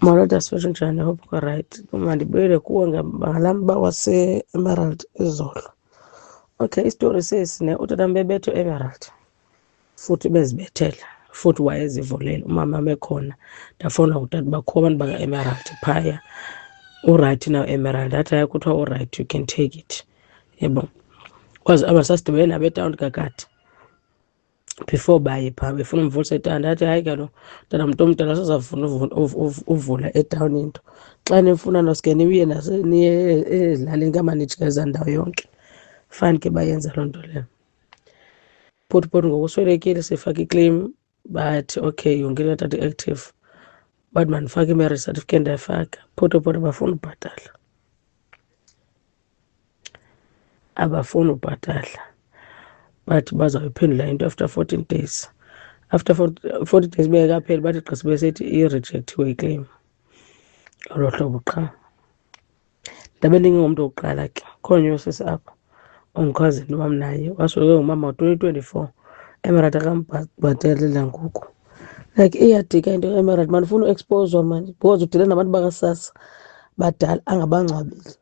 Molo sifesho njani, hope right. Mandibuyele kuwe ngalamba wase-Emerald izolo. Okay, isitori sesine utata mbebetho Emerald futhi bezibethela futhi wayezivulele umama mekhona. Ndafona utata bakho abantu baka-Emerald phaya. Urayithi now Emerald athi hayi kuthiwa urayithi, you can take it. Yebo. Kwaze abasasidibene nabo etawuni kakade. Before baye phaa befuna umvulisa etawuni athi hayi kaloku tata mntu omdala sozafuna uvula etawuni into. Xa nifuna noske niye niye ezilalini kamanijikeza ndawo yonke. Fine ke bayenza loo nto leyo. Photipoti ngoku uswelekile sifake iclaim bathi okay yongile tata i-active. Bathi mandifake i-marriage certificate ndayifaka. Photipoti abafuni ubhatala. Abafuni ubhatala. Bathi bazawuyiphendula into after 14 days. After 40 days bengekapheli bathi gqisi besithi i-rejectiwe iclaim. Olo hlobo qha. Ndabe ndingumntu wokuqala ke khonye usisi apha ongikhazini wam naye wasweleke ngumama ngo-2024. Emerald akambhatelela ngoku. Like iyadika into Emerald mandifuna uexposwa mani because udile nabantu baka-SASSA badala angabangcwabeli.